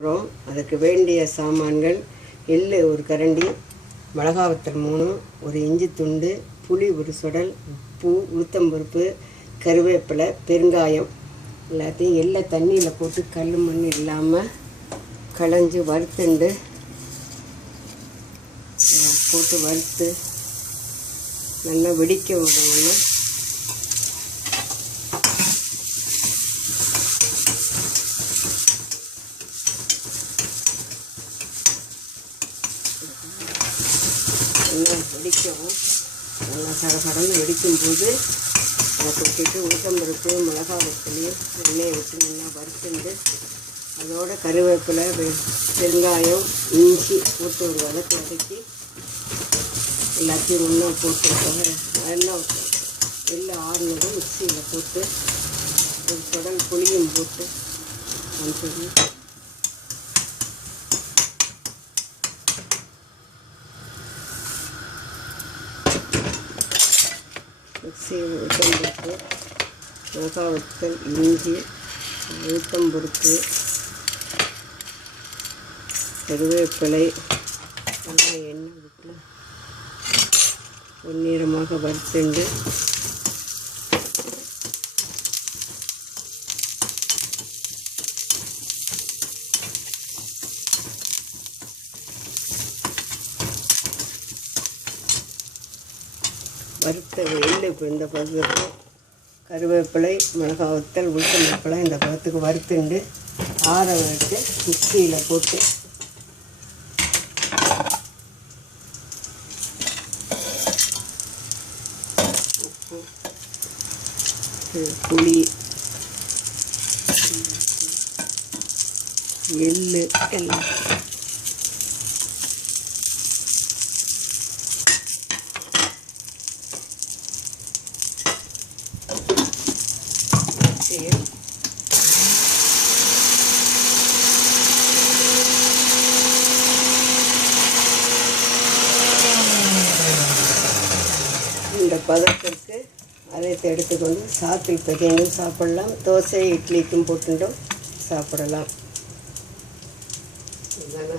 அப்புறம் அதுக்கு வேண்டிய சாமான்கள் எள்ளு ஒரு கரண்டி, மிளகாய் வத்தல் 3, ஒரு இஞ்சி துண்டு, புளி ஒரு சுடல், உப்பு, உளுத்தம்பருப்பு, கருவேப்பிலை, பெருங்காயம் எல்லாத்தையும் எள்ளை தண்ணியில் போட்டு கல் மண் இல்லாமல் களைஞ்சி வறுத்துண்டு போட்டு வறுத்து நல்லா வெடிக்க விடணும். நல்லா வெடிக்கவும், நல்லா சடசடன்னு வெடிக்கும்போது அதை கொட்டிட்டு உளுத்தம்பருப்பு, மிளகாய் வத்தலையும் எண்ணெயை விட்டு நல்லா வறுத்துண்டு அதோட கருவேப்பிலை, பெருங்காயம், இஞ்சி போட்டு ஒரு வதக்கி எல்லாத்தையும் ஒன்றா போட்டு எல்லாம் எல்லாம் ஆறுனதும் மிக்சியில் போட்டு ஒரு சுடல் புளியும் போட்டு சொல்லி மிக்சி உளுத்தம்பருப்பு, மிளகாய் வத்தல், இஞ்சி, உளுத்தம்பருப்பு, கருவேப்பிலை நல்லா எண்ணெய் விட்டு பொன்னிறமாக வறுத்துண்டு வறுத்த எள்ளு இப்போ இந்த பதத்துக்கு கருவேப்பிலை, மிளகாய் வத்தல், உளுத்தம்பருப்பெல்லாம் இந்த பதத்துக்கு வறுத்துண்டு ஆற விட்டு மிக்சியில் போட்டு உப்பு, புளி, எள்ளு எல்லாம் இந்த பதத்திற்கு அரைத்து எடுத்துக்கொண்டு சாத்தில் பிசைந்தும் சாப்பிடலாம், தோசை இட்லிக்கும் போட்டுட்டும் சாப்பிடலாம். இதுதானே